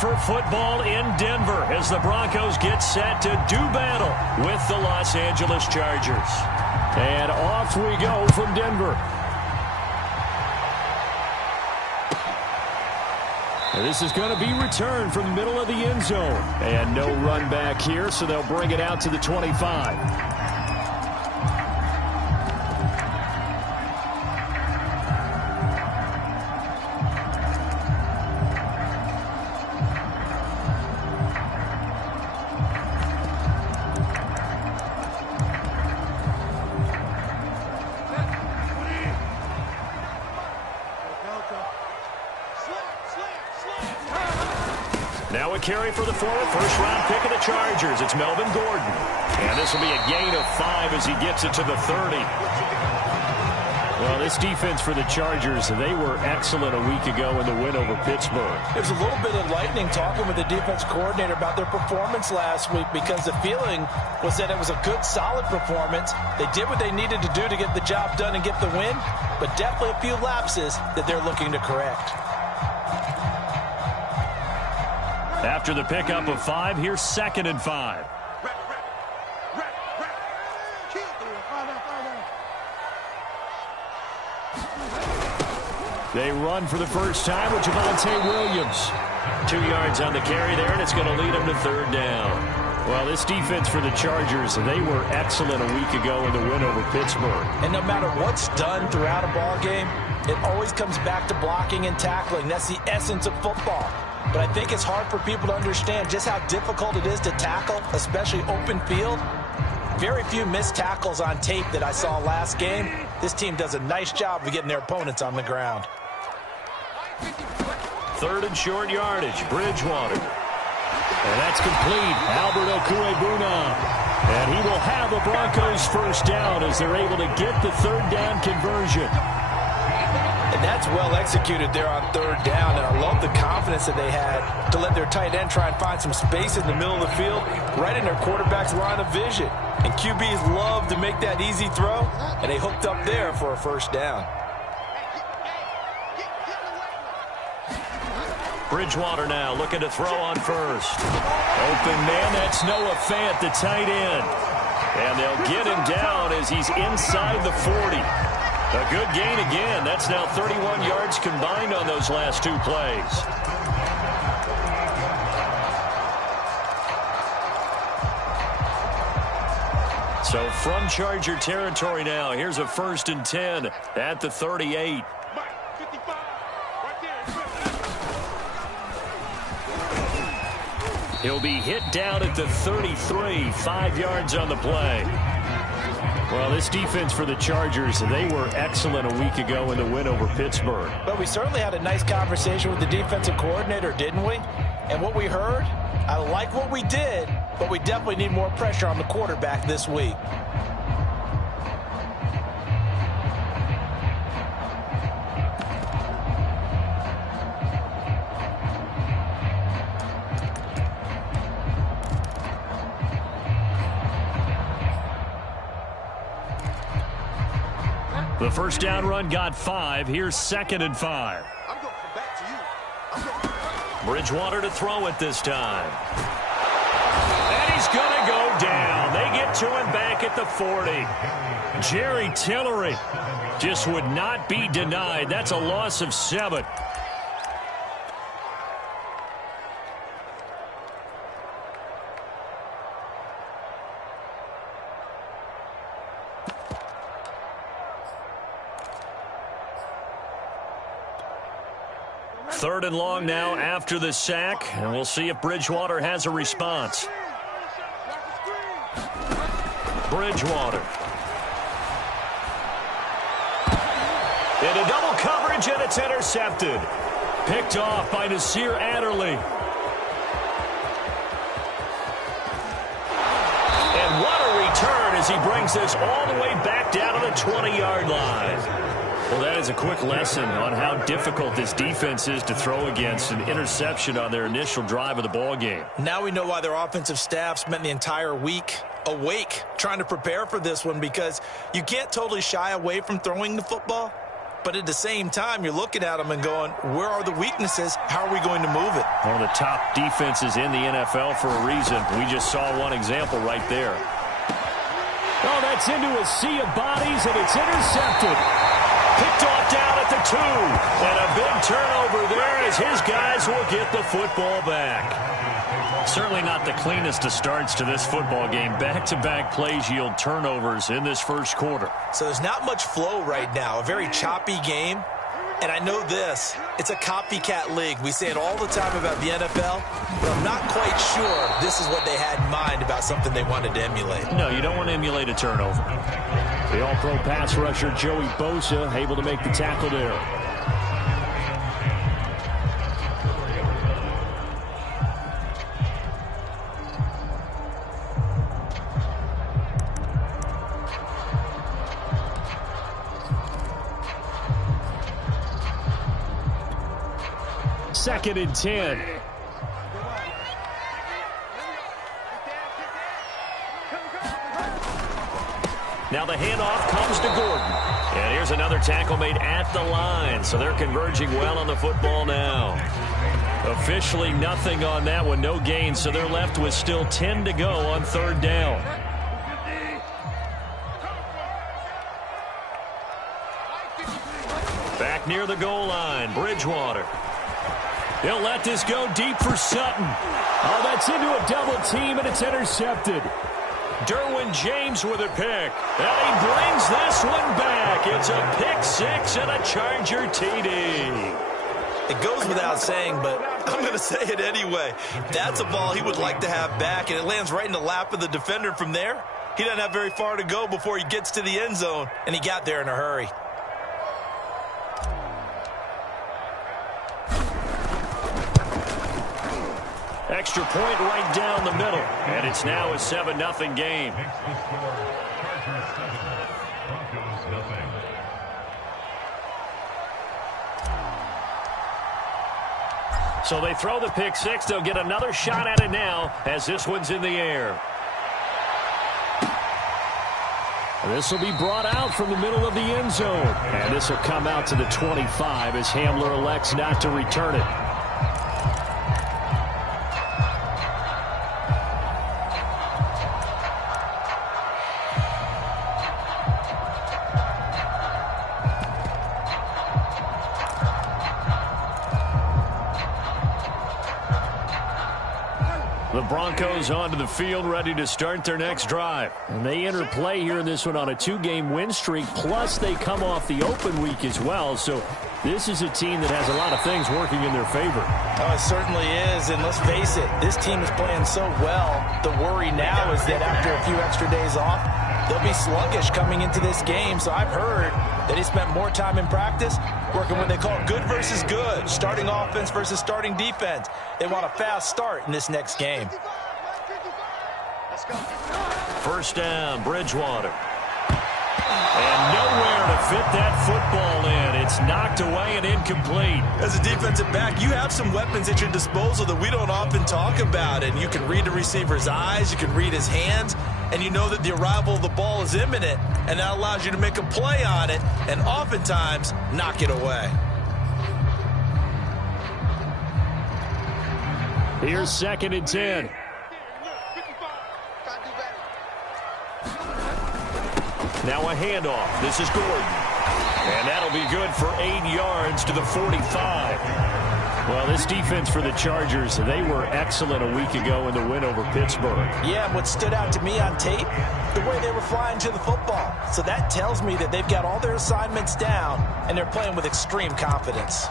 for football in Denver as the Broncos get set to do battle with the Los Angeles Chargers. And off we go from Denver. This is going to be returned from the middle of the end zone. And no run back here, so they'll bring it out to the 25. Now a carry for the former first-round pick of the Chargers. It's Melvin Gordon. And this will be a gain of 5 as he gets it to the 30. Well, this defense for the Chargers, they were excellent a week ago in the win over Pittsburgh. There's a little bit of lightning talking with the defense coordinator about their performance last week because the feeling was that it was a good, solid performance. They did what they needed to do to get the job done and get the win, but definitely a few lapses that they're looking to correct. After the pickup of 5, here's 2nd and 5. They run for the first time with Javonte Williams. 2 yards on the carry there, and it's going to lead them to 3rd down. Well, this defense for the Chargers, they were excellent a week ago in the win over Pittsburgh. And no matter what's done throughout a ball game, it always comes back to blocking and tackling. That's the essence of football. But I think it's hard for people to understand just how difficult it is to tackle, especially open field. Very few missed tackles on tape that I saw last game. This team does a nice job of getting their opponents on the ground. 3rd and short yardage, Bridgewater. And that's complete. Albert Okwuegbunam. And he will have a Broncos first down as they're able to get the 3rd down conversion. And that's well executed there on 3rd down. And I love the confidence that they had to let their tight end try and find some space in the middle of the field, right in their quarterback's line of vision. And QBs love to make that easy throw, and they hooked up there for a first down. Bridgewater now looking to throw on first. Open man, that's Noah Fant, the tight end. And they'll get him down as he's inside the 40. A good gain again. That's now 31 yards combined on those last 2 plays. So from Charger territory now, here's a 1st and 10 at the 38. He'll be hit down at the 33, 5 yards on the play. Well, this defense for the Chargers, they were excellent a week ago in the win over Pittsburgh. But we certainly had a nice conversation with the defensive coordinator, didn't we? And what we heard, I like what we did, but we definitely need more pressure on the quarterback this week. The first down run got 5. Here's 2nd and 5. Bridgewater to throw it this time. And he's going to go down. They get to him back at the 40. Jerry Tillery just would not be denied. That's a loss of 7. Third and long now after the sack, and we'll see if Bridgewater has a response. Bridgewater. Into double coverage, and it's intercepted. Picked off by Nasir Adderley. And what a return as he brings this all the way back down to the 20-yard line. Well, that is a quick lesson on how difficult this defense is to throw against. An interception on their initial drive of the ball game. Now we know why their offensive staff spent the entire week awake trying to prepare for this one, because you can't totally shy away from throwing the football. But at the same time, you're looking at them and going, where are the weaknesses? How are we going to move it? Well, the top defenses in the NFL for a reason. We just saw one example right there. Oh, that's into a sea of bodies, and it's intercepted. Picked off down at the 2. And a big turnover there as his guys will get the football back. Certainly not the cleanest of starts to this football game. Back-to-back plays yield turnovers in this first quarter. So there's not much flow right now. A very choppy game. And I know this, it's a copycat league. We say it all the time about the NFL, but I'm not quite sure this is what they had in mind about something they wanted to emulate. No, you don't want to emulate a turnover. The all-pro pass rusher Joey Bosa able to make the tackle there. Second and 10. Now the handoff comes to Gordon. And here's another tackle made at the line. So they're converging well on the football now. Officially nothing on that one. No gain. So they're left with still 10 to go on third down. Back near the goal line. Bridgewater. He'll let this go deep for Sutton. Oh, that's into a double team, and it's intercepted. Derwin James with a pick. And he brings this one back. It's a pick six and a Charger TD. It goes without saying, but I'm going to say it anyway. That's a ball he would like to have back, and it lands right in the lap of the defender from there. He doesn't have very far to go before he gets to the end zone, and he got there in a hurry. Extra point right down the middle. And it's now a 7-0 game. So they throw the pick six. They'll get another shot at it now as this one's in the air. This will be brought out from the middle of the end zone. And this will come out to the 25 as Hamler elects not to return it. The Broncos onto the field, ready to start their next drive. And they enter play here in this one on a 2-game win streak, plus they come off the open week as well. So this is a team that has a lot of things working in their favor. Oh, it certainly is, and let's face it, this team is playing so well. The worry now is that after a few extra days off, they'll be sluggish coming into this game. So I've heard that he spent more time in practice working what they call good versus good, starting offense versus starting defense. They want a fast start in this next game. First down, Bridgewater. And nowhere to fit that football in. It's knocked away and incomplete. As a defensive back, you have some weapons at your disposal that we don't often talk about. And you can read the receiver's eyes, you can read his hands, and you know that the arrival of the ball is imminent. And that allows you to make a play on it and oftentimes knock it away. Here's second and 10. Now a handoff. This is Gordon. And that'll be good for 8 yards to the 45. Well, this defense for the Chargers, they were excellent a week ago in the win over Pittsburgh. Yeah, what stood out to me on tape, the way they were flying to the football. So that tells me that they've got all their assignments down, and they're playing with extreme confidence.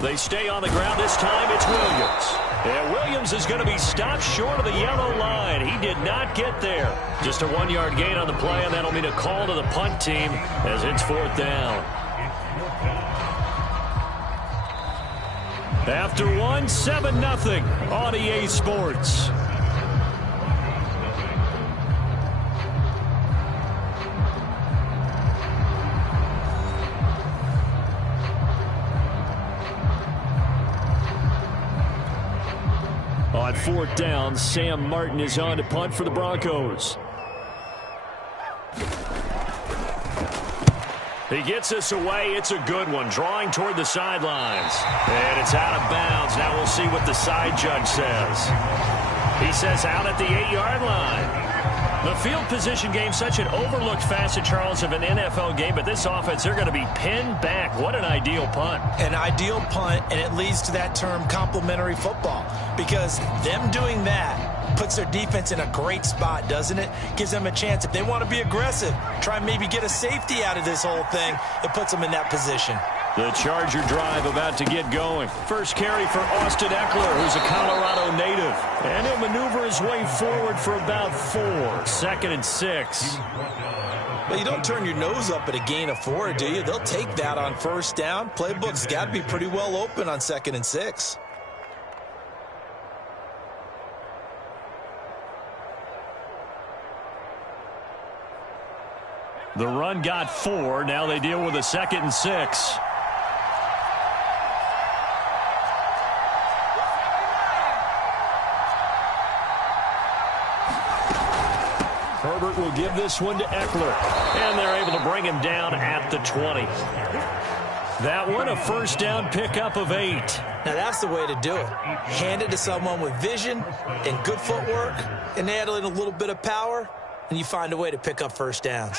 They stay on the ground. This time it's Williams. And Williams is going to be stopped short of the yellow line. He did not get there. Just a 1-yard gain on the play, and that'll mean a call to the punt team as it's fourth down. After 7-0 on EA Sports. On fourth down, Sam Martin is on to punt for the Broncos. He gets us away. It's a good one. Drawing toward the sidelines. And it's out of bounds. Now we'll see what the side judge says. He says out at the 8-yard line. The field position game, such an overlooked facet, Charles, of an NFL game, but this offense, they're going to be pinned back. What an ideal punt. An ideal punt, and it leads to that term complementary football, because them doing that puts their defense in a great spot, doesn't it? Gives them a chance. If they want to be aggressive, try and maybe get a safety out of this whole thing, it puts them in that position. The Charger drive about to get going. First carry for Austin Eckler, who's a Colorado native. And he'll maneuver his way forward for about 4. 2nd and 6. Well, you don't turn your nose up at a gain of 4, do you? They'll take that on first down. Playbook's got to be pretty well open on 2nd and 6. The run got 4. Now they deal with a 2nd and 6. Herbert will give this one to Eckler. And they're able to bring him down at the 20. That one, a first down pickup of 8. Now that's the way to do it. Hand it to someone with vision and good footwork, and add in a little bit of power, and you find a way to pick up first downs.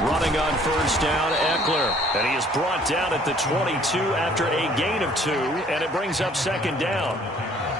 Running on first down, Eckler. And he is brought down at the 22 after a gain of 2, and it brings up 2nd down.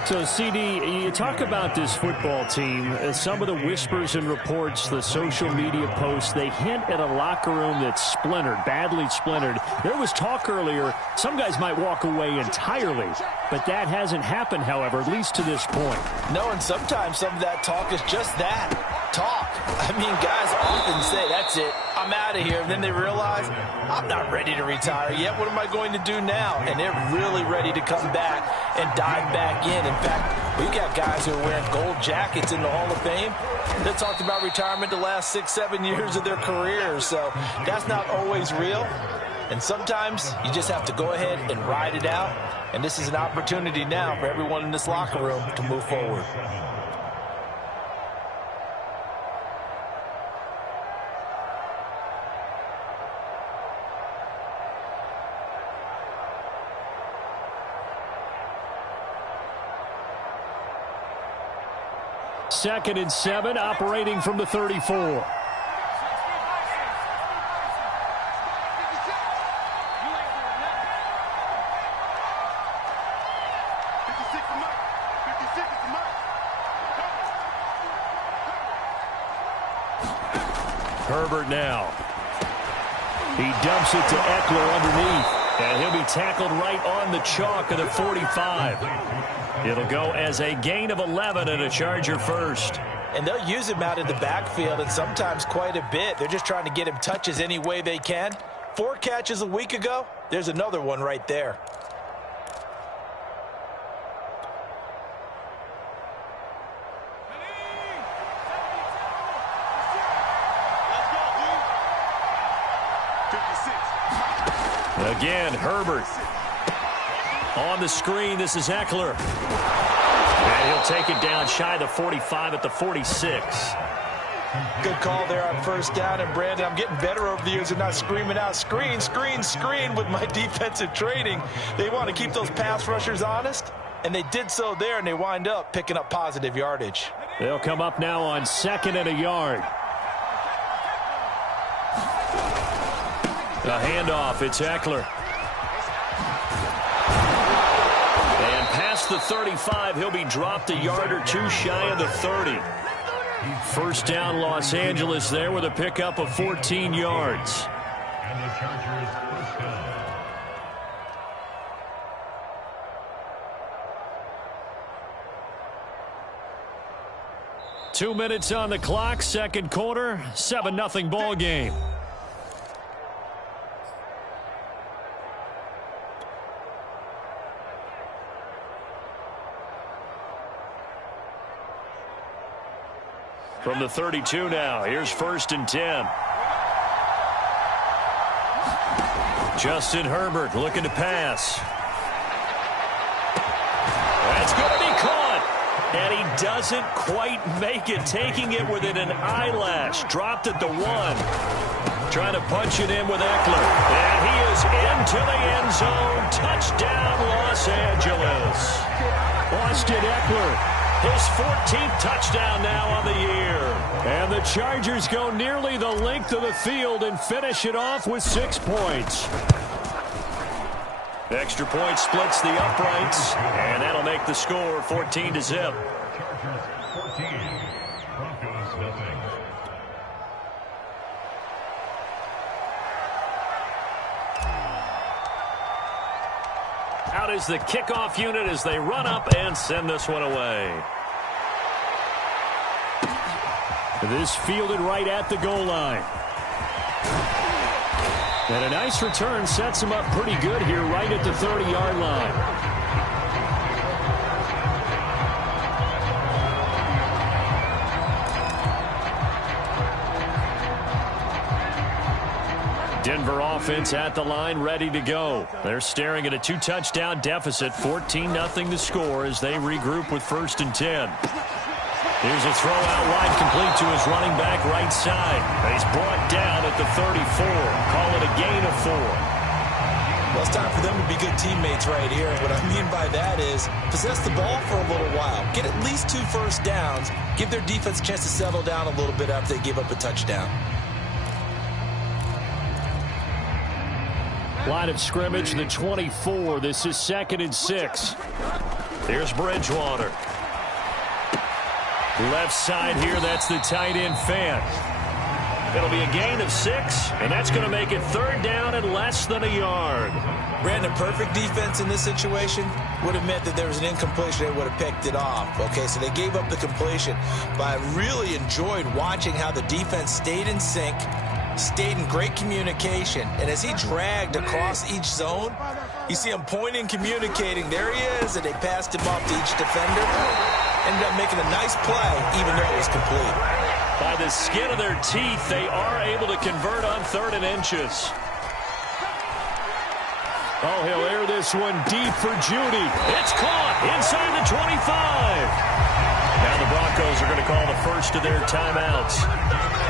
So, CD, you talk about this football team, some of the whispers and reports, the social media posts, they hint at a locker room that's splintered, badly splintered. There was talk earlier, some guys might walk away entirely, but that hasn't happened, however, at least to this point. No, and sometimes some of that talk is just that, talk. I mean, guys often say, that's it, I'm out of here, and then they realize, I'm not ready to retire yet, what am I going to do now? And they're really ready to come back and dive back in. In fact, we've got guys who are wearing gold jackets in the Hall of Fame that talked about retirement the last 6-7 years of their careers. So that's not always real. And sometimes you just have to go ahead and ride it out. And this is an opportunity now for everyone in this locker room to move forward. Second and 7, operating from the 34. Herbert now. He dumps it to Eckler underneath. And he'll be tackled right on the chalk of the 45. It'll go as a gain of 11 and a Charger first. And they'll use him out in the backfield, and sometimes quite a bit. They're just trying to get him touches any way they can. 4 catches a week ago. There's another one right there. Again, Herbert. On the screen, this is Eckler. And he'll take it down shy of the 45 at the 46. Good call there on first down. And, Brandon, I'm getting better over the years of not screaming out, screen, screen, screen with my defensive training. They want to keep those pass rushers honest, and they did so there, and they wind up picking up positive yardage. They'll come up now on 2nd and a yard. The handoff, it's Eckler. And past the 35, he'll be dropped a yard or 2 shy of the 30. First down, Los Angeles there with a pickup of 14 yards. And the Chargers first down. 2 minutes on the clock, second quarter, 7-0 ball game. From the 32 now, here's 1st and 10. Justin Herbert looking to pass. That's going to be caught. And he doesn't quite make it, taking it within an eyelash. Dropped at the 1. Trying to punch it in with Eckler. And he is into the end zone. Touchdown, Los Angeles. Austin Eckler, his 14th touchdown now on the year. And the Chargers go nearly the length of the field and finish it off with 6 points. Extra point splits the uprights, and that'll make the score 14-0. Chargers 14, Broncos nothing. Out is the kickoff unit as they run up and send this one away. This fielded right at the goal line. And a nice return sets him up pretty good here right at the 30-yard line. Denver offense at the line, ready to go. They're staring at a 2-touchdown deficit, 14-0 to score as they regroup with 1st and 10. Here's a throw out wide, complete to his running back right side. And he's brought down at the 34. Call it a gain of 4. Well, it's time for them to be good teammates right here. And what I mean by that is possess the ball for a little while. Get at least 2 first downs. Give their defense a chance to settle down a little bit after they give up a touchdown. Line of scrimmage, the 24. This is 2nd and 6. Here's Bridgewater. Left side here, that's the tight end Fant. It'll be a gain of 6, and that's going to make it 3rd down and less than a yard. Brandon, perfect defense in this situation would have meant that there was an incompletion. They would have picked it off. Okay, so they gave up the completion. But I really enjoyed watching how the defense stayed in sync, stayed in great communication. And as he dragged across each zone, you see him pointing, communicating. There he is, and they passed him off to each defender. Ended up making a nice play, even though it was complete. By the skin of their teeth, they are able to convert on 3rd and inches. Oh, he'll air this one deep for Judy. It's caught inside the 25. Now the Broncos are going to call the first of their timeouts,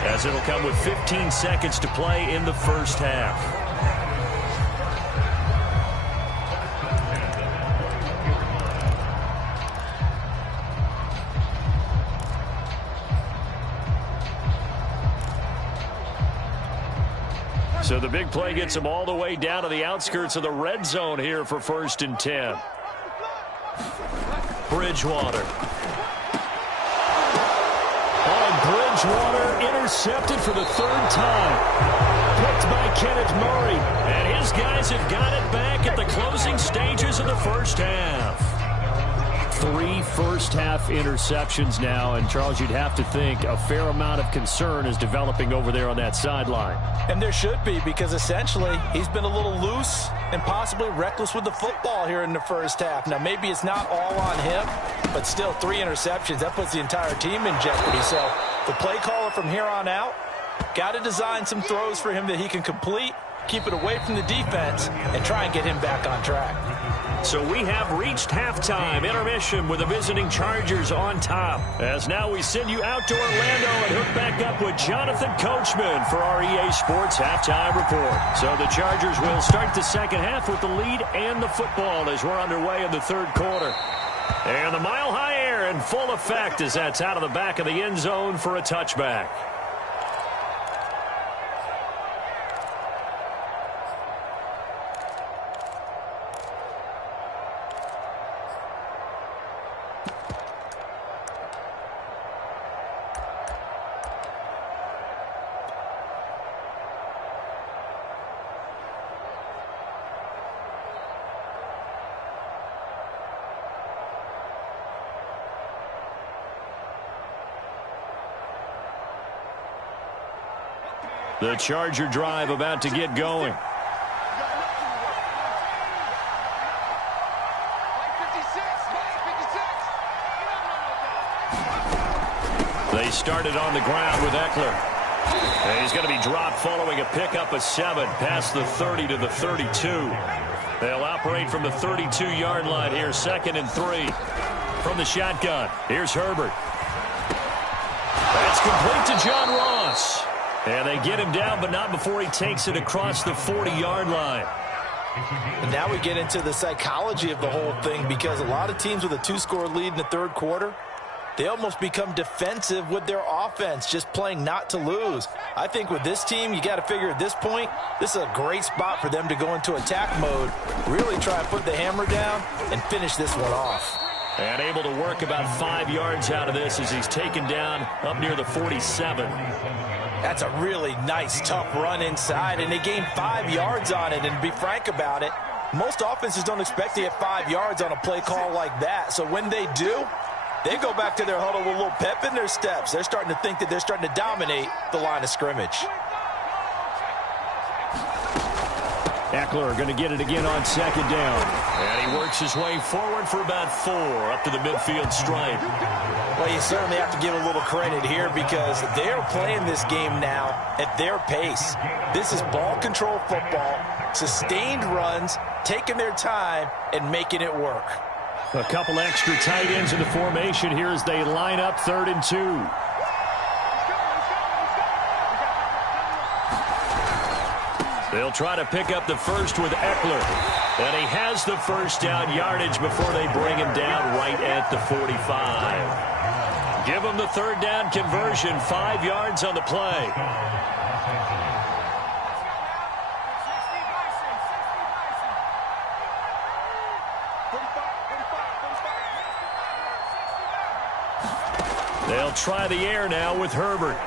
as it'll come with 15 seconds to play in the first half. So the big play gets them all the way down to the outskirts of the red zone here for 1st and 10. Bridgewater. Oh, Bridgewater intercepted for the 3rd time. Picked by Kenneth Murray. And his guys have got it back at the closing stages of the first half. 3 first-half interceptions now, and Charles, you'd have to think a fair amount of concern is developing over there on that sideline. And there should be, because essentially he's been a little loose and possibly reckless with the football here in the first half. Now, maybe it's not all on him, but still 3 interceptions. That puts the entire team in jeopardy. So the play caller from here on out got to design some throws for him that he can complete, keep it away from the defense, and try and get him back on track. So we have reached halftime intermission with the visiting Chargers on top. As now we send you out to Orlando and hook back up with Jonathan Coachman for our EA Sports halftime report. So the Chargers will start the second half with the lead and the football as we're underway in the 3rd quarter. And the mile-high air in full effect as that's out of the back of the end zone for a touchback. The Charger drive about to get going. They started on the ground with Eckler. And he's going to be dropped following a pickup of 7 past the 30 to the 32. They'll operate from the 32-yard line here, 2nd and 3. From the shotgun, here's Herbert. That's complete to John Ross. And they get him down, but not before he takes it across the 40-yard line. And now we get into the psychology of the whole thing, because a lot of teams with a 2-score lead in the third quarter, they almost become defensive with their offense, just playing not to lose. I think with this team, you got to figure at this point, this is a great spot for them to go into attack mode, really try and put the hammer down and finish this one off. And able to work about 5 yards out of this as he's taken down up near the 47. That's a really nice, tough run inside, and they gained 5 yards on it. And to be frank about it, most offenses don't expect to get 5 yards on a play call like that. So when they do, they go back to their huddle with a little pep in their steps. They're starting to think that they're starting to dominate the line of scrimmage. Eckler going to get it again on 2nd down. And he works his way forward for about 4 up to the midfield stripe. Well, you certainly have to give a little credit here, because they're playing this game now at their pace. This is ball control football, sustained runs, taking their time and making it work. A couple extra tight ends in the formation here as they line up 3rd and 2. They'll try to pick up the first with Eckler. And he has the first down yardage before they bring him down right at the 45. Give him the 3rd down conversion, 5 yards on the play. They'll try the air now with Herbert.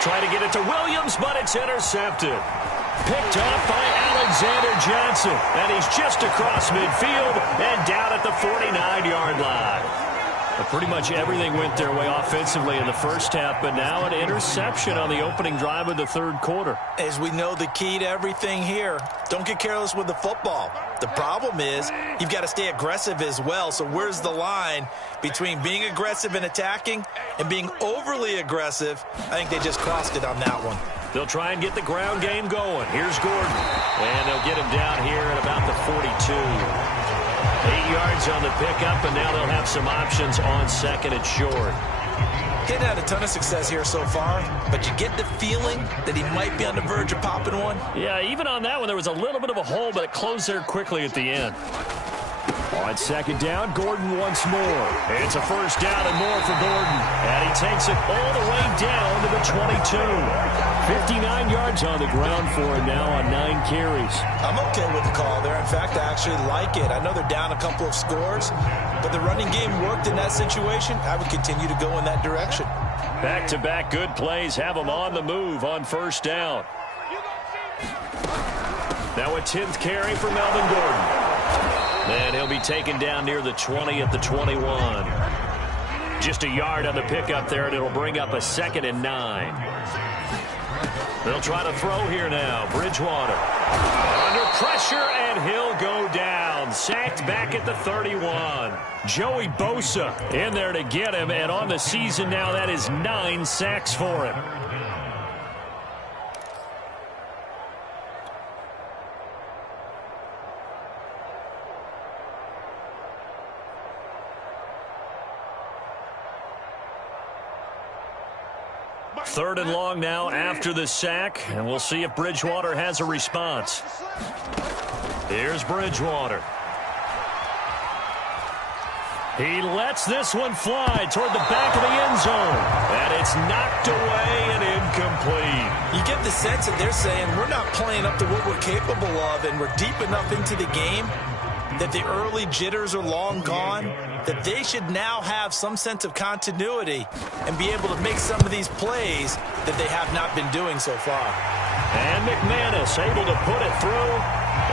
Try to get it to Williams, but it's intercepted. Picked off by Alexander Johnson. And he's just across midfield and down at the 49-yard line. Pretty much everything went their way offensively in the first half, but now an interception on the opening drive of the third quarter. As we know, the key to everything here, don't get careless with the football. The problem is you've got to stay aggressive as well. So where's the line between being aggressive and attacking and being overly aggressive? I think they just crossed it on that one. They'll try and get the ground game going. Here's Gordon. And they'll get him down here at about the 42. 8 yards on the pickup, and now they'll have some options on 2nd and short. He's had a ton of success here so far, but you get the feeling that he might be on the verge of popping one. Yeah, even on that one, there was a little bit of a hole, but it closed there quickly at the end. On 2nd down, Gordon once more. It's a first down and more for Gordon. And he takes it all the way down to the 22. 59 yards on the ground for him now on 9 carries. I'm okay with the call there. In fact, I actually like it. I know they're down a couple of scores, but the running game worked in that situation. I would continue to go in that direction. Back-to-back good plays have them on the move on first down. Now a 10th carry for Melvin Gordon. And he'll be taken down near the 20 at the 21. Just a yard on the pickup there, and it'll bring up a 2nd and 9. They'll try to throw here now. Bridgewater under pressure, and he'll go down. Sacked back at the 31. Joey Bosa in there to get him, and on the season now, that is 9 sacks for him. Third and long now after the sack, and we'll see if Bridgewater has a response. Here's Bridgewater. He lets this one fly toward the back of the end zone, and it's knocked away and incomplete. You get the sense that they're saying we're not playing up to what we're capable of, and we're deep enough into the game that the early jitters are long gone, that they should now have some sense of continuity and be able to make some of these plays that they have not been doing so far. And McManus able to put it through,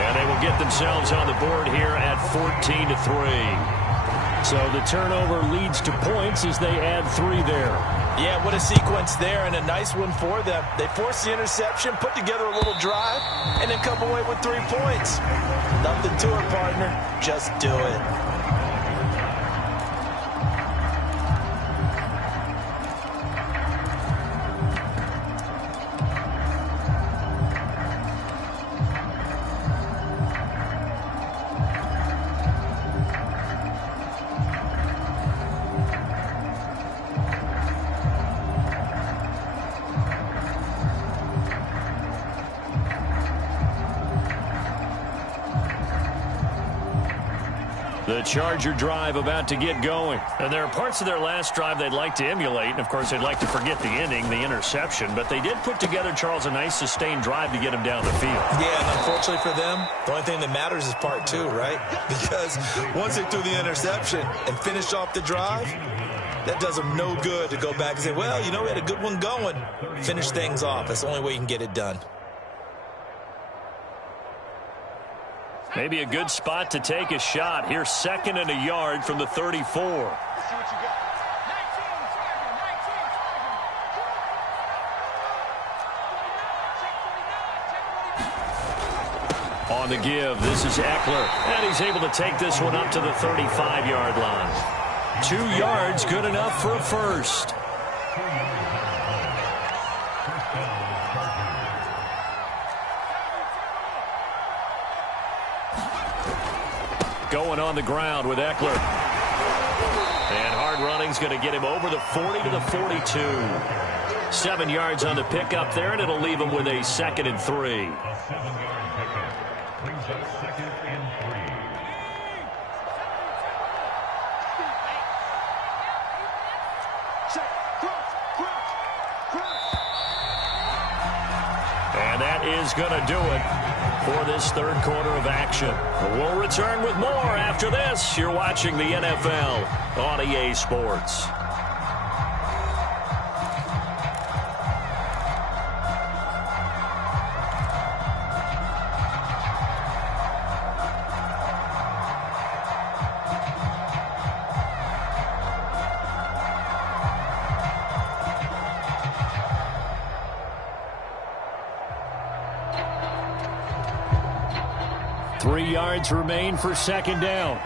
and they will get themselves on the board here at 14-3. So the turnover leads to points as they add 3 there. Yeah, what a sequence there, and a nice one for them. They forced the interception, put together a little drive, and then come away with 3 points. Nothing to it, partner. Just do it. The Charger drive about to get going. And there are parts of their last drive they'd like to emulate. And, of course, they'd like to forget the ending, the interception. But they did put together, Charles, a nice sustained drive to get him down the field. Yeah, and unfortunately for them, the only thing that matters is part two, right? Because once they threw the interception and finished off the drive, that does them no good to go back and say, well, you know, we had a good one going. Finish things off. That's the only way you can get it done. Maybe a good spot to take a shot. Here's 2nd and a yard from the 34. On the give, this is Eckler. And he's able to take this one up to the 35-yard line. 2 yards, good enough for a first. Going on the ground with Eckler. And hard running's going to get him over the 40 to the 42. 7 yards on the pickup there, and it'll leave him with a 2nd and 3. A 7-yard pickup brings up 2nd and 3. And that is going to do it for this third quarter of action. We'll return with more after this. You're watching the NFL on EA Sports. Three yards remain for 2nd down.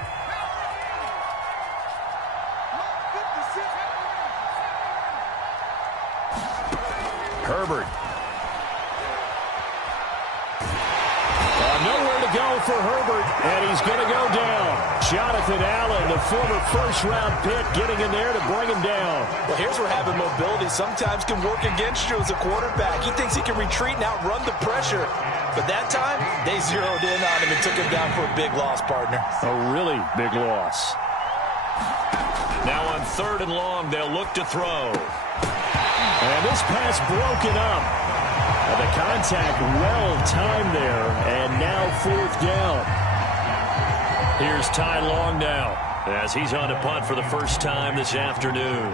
Herbert. Nowhere to go for Herbert, and he's going to go down. Jonathan Allen, the former first-round pick, getting in there to bring him down. Well, here's where having mobility sometimes can work against you as a quarterback. He thinks he can retreat and outrun the pressure. But that time, they zeroed in on him and took him down for a big loss, partner. A really big loss. Now on 3rd and long, they'll look to throw. And this pass broken up. The contact well-timed there, and now 4th down. Here's Ty Long now, as he's on to punt for the first time this afternoon.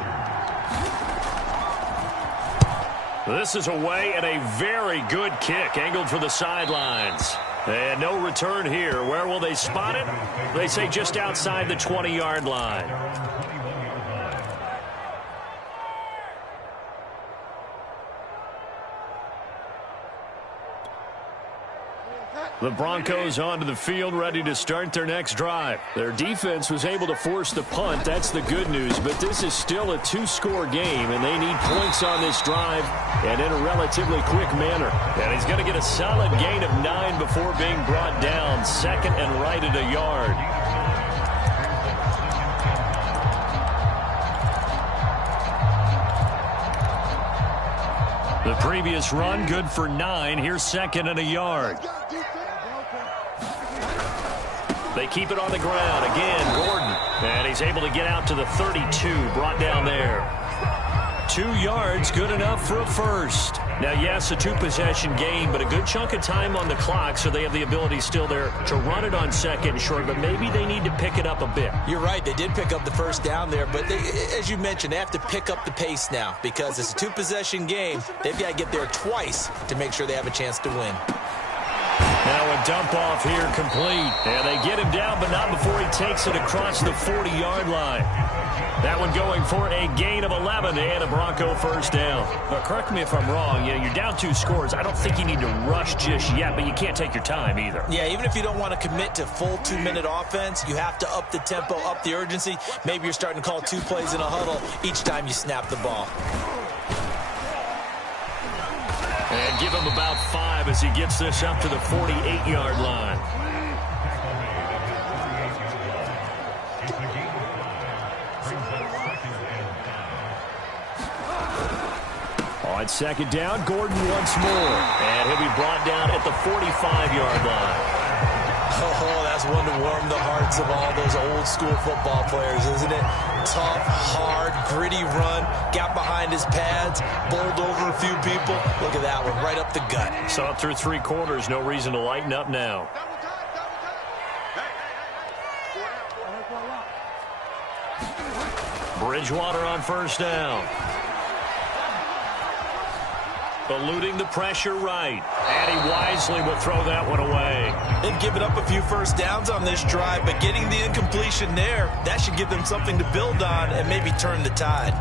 This is away, and a very good kick, angled for the sidelines. And no return here. Where will they spot it? They say just outside the 20-yard line. The Broncos onto the field, ready to start their next drive. Their defense was able to force the punt. That's the good news. But this is still a 2-score game, and they need points on this drive and in a relatively quick manner. And he's going to get a solid gain of 9 before being brought down. 2nd and right at a yard. The previous run, good for 9. Here's 2nd and a yard. They keep it on the ground. Again, Gordon. And he's able to get out to the 32, brought down there. 2 yards, good enough for a first. Now, yes, a 2-possession game, but a good chunk of time on the clock, so they have the ability still there to run it on 2nd and short, but maybe they need to pick it up a bit. You're right. They did pick up the first down there, but they, as you mentioned, they have to pick up the pace now because it's a 2-possession game. They've got to get there twice to make sure they have a chance to win. Now a dump off here complete. And they get him down, but not before he takes it across the 40-yard line. That one going for a gain of 11 and a Bronco first down. Now, correct me if I'm wrong. You know, you're down 2 scores. I don't think you need to rush just yet, but you can't take your time either. Yeah, even if you don't want to commit to full 2-minute offense, you have to up the tempo, up the urgency. Maybe you're starting to call 2 plays in a huddle each time you snap the ball. And give him about 5 as he gets this up to the 48-yard line. On 2nd down, Gordon once more. And he'll be brought down at the 45-yard line. Oh, that's one to warm the hearts of all those old school football players, isn't it? Tough, hard, gritty run, got behind his pads, bowled over a few people. Look at that one, right up the gut. Saw it through 3 quarters, no reason to lighten up now. Bridgewater on first down. Eluding the pressure right. And he wisely will throw that one away. They've given up a few first downs on this drive, but getting the incompletion there, that should give them something to build on and maybe turn the tide.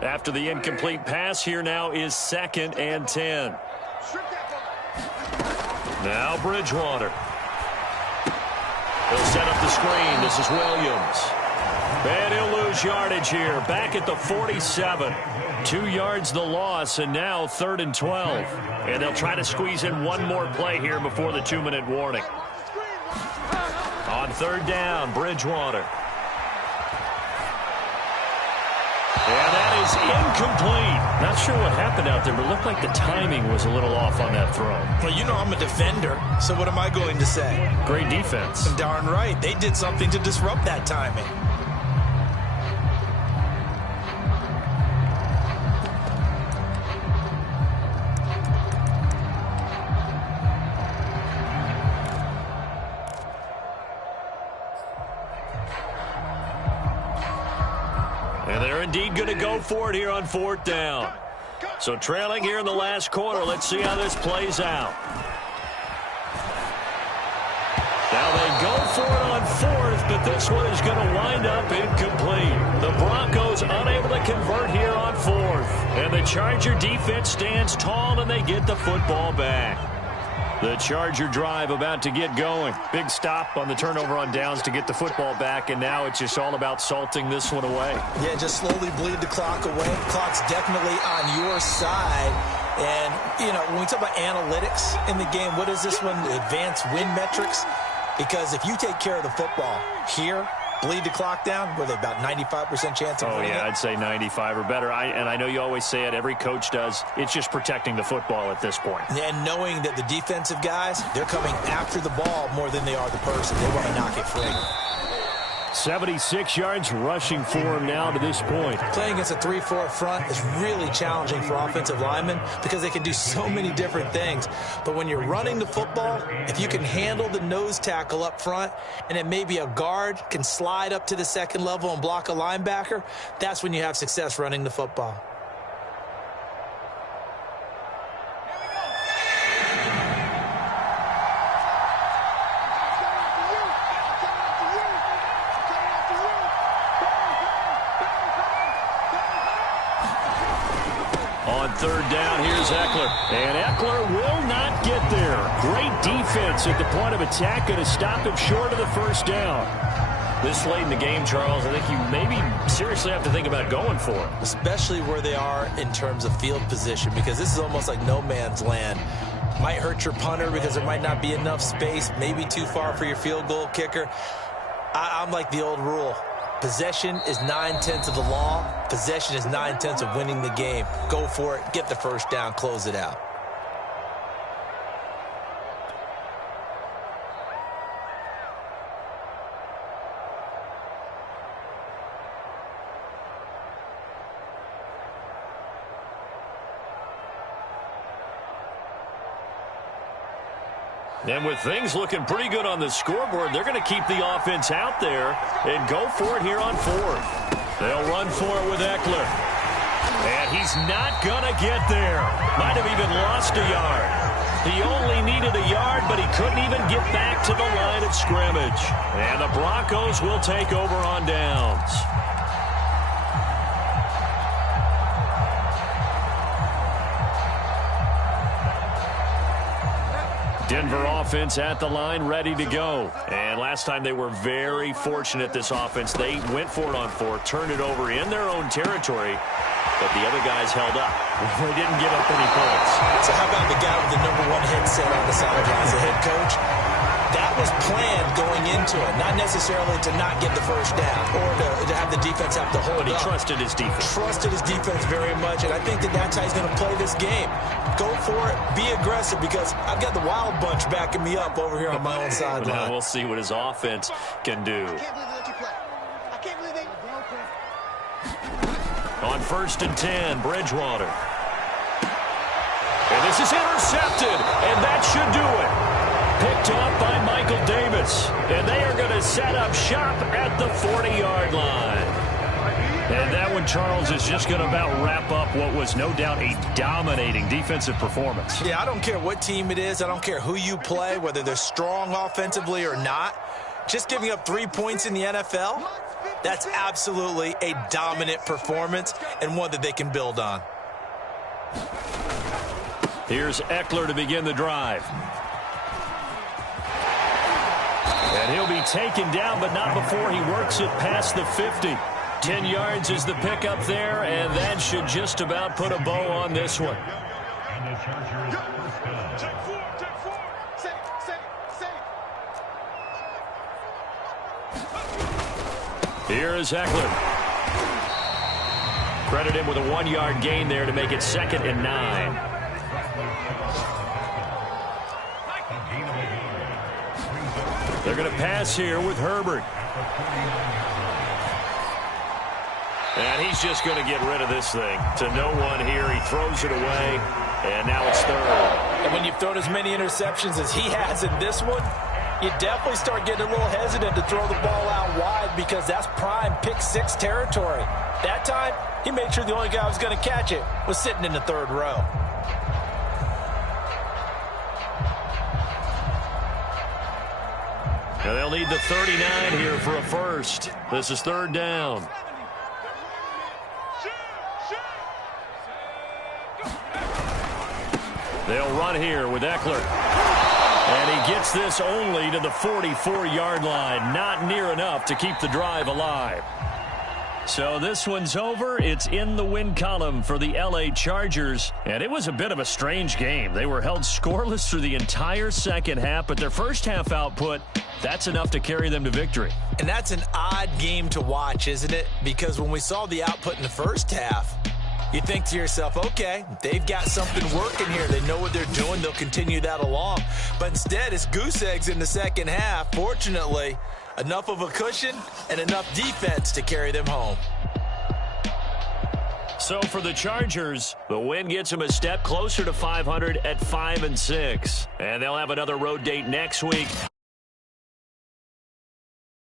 After the incomplete pass, here now is 2nd and 10. Now Bridgewater. He'll set up the screen. This is Williams. And he'll lose yardage here. Back at the 47. 2 yards the loss, and now 3rd and 12. And they'll try to squeeze in one more play here before the 2-minute warning. On 3rd down, Bridgewater. And that is incomplete. Not sure what happened out there, but it looked like the timing was a little off on that throw. Well, you know I'm a defender, so what am I going to say? Great defense. Darn right. They did something to disrupt that timing. And they're indeed going to go for it here on 4th down. So trailing here in the last quarter. Let's see how this plays out. Now they go for it on 4th, but this one is going to wind up incomplete. The Broncos unable to convert here on 4th. And the Charger defense stands tall, and they get the football back. The Charger drive about to get going. Big stop on the turnover on downs to get the football back, and now it's just all about salting this one away. Yeah, just slowly bleed the clock away. Clock's definitely on your side. And, you know, when we talk about analytics in the game, what is this one? Advanced win metrics? Because if you take care of the football here, bleed the clock down, with about 95% chance of winning it? I'd say 95 or better. And I know you always say it, every coach does. It's just protecting the football at this point. And knowing that the defensive guys, they're coming after the ball more than they are the person. They want to knock it free. 76 yards rushing for him now to this point. Playing against a 3-4 front is really challenging for offensive linemen because they can do so many different things. But when you're running the football, if you can handle the nose tackle up front and then maybe a guard can slide up to the 2nd level and block a linebacker, that's when you have success running the football. On 3rd down, here's Eckler. And Eckler will not get there. Great defense at the point of attack, going to stop him short of the 1st down. This late in the game, Charles, I think you maybe seriously have to think about going for it. Especially where they are in terms of field position, because this is almost like no man's land. Might hurt your punter because there might not be enough space, maybe too far for your field goal kicker. I'm like the old rule. Possession is 9/10 of the law. Possession is 9/10 of winning the game. Go for it. Get the 1st down. Close it out. And with things looking pretty good on the scoreboard, they're going to keep the offense out there and go for it here on 4th. They'll run for it with Eckler. And he's not going to get there. Might have even lost a yard. He only needed a yard, but he couldn't even get back to the line of scrimmage. And the Broncos will take over on downs. Denver offense at the line, ready to go. And last time they were very fortunate, this offense. They went for it on 4th, turned it over in their own territory, but the other guys held up. They didn't give up any points. So how about the guy with the #1 headset on the sidelines, the head coach? That was planned going into it, not necessarily to not get the first down or to have the defense have to hold But he up. trusted his defense. Trusted his defense very much, and I think that's how he's going to play this game. Go for it. Be aggressive, because I've got the wild bunch backing me up over here on my own sideline. Now we'll see what his offense can do. I can't believe they let you play. I can't believe they... On 1st and 10, Bridgewater. And this is intercepted, and that should do it. Picked off by Michael Davis. And they are going to set up shop at the 40-yard line. And that one, Charles, is just going to about wrap up what was no doubt a dominating defensive performance. Yeah, I don't care what team it is. I don't care who you play, whether they're strong offensively or not. Just giving up 3 points in the NFL, that's absolutely a dominant performance and one that they can build on. Here's Eckler to begin the drive. And he'll be taken down, but not before he works it past the 50. 10 yards is the pickup there, and that should just about put a bow on this one. And the Chargers first down. Take four. Say. Here is Eckler. Credit him with a 1-yard gain there to make it 2nd and 9. They're going to pass here with Herbert. And he's just going to get rid of this thing. To no one here. He throws it away, and now it's 3rd. And when you've thrown as many interceptions as he has in this one, you definitely start getting a little hesitant to throw the ball out wide, because that's prime pick-6 territory. That time, he made sure the only guy who was going to catch it was sitting in the 3rd row. And they'll need the 39 here for a first. This is 3rd down. They'll run here with Eckler. And he gets this only to the 44-yard line. Not near enough to keep the drive alive. So this one's over. It's in the win column for the LA Chargers. And it was a bit of a strange game. They were held scoreless through the entire second half, but their first half output, that's enough to carry them to victory. And that's an odd game to watch, isn't it? Because when we saw the output in the first half, you think to yourself, okay, they've got something working here. They know what they're doing. They'll continue that along. But instead, it's goose eggs in the second half. Fortunately, enough of a cushion and enough defense to carry them home. So for the Chargers, the win gets them a step closer to 500 at 5-6. And they'll have another road date next week.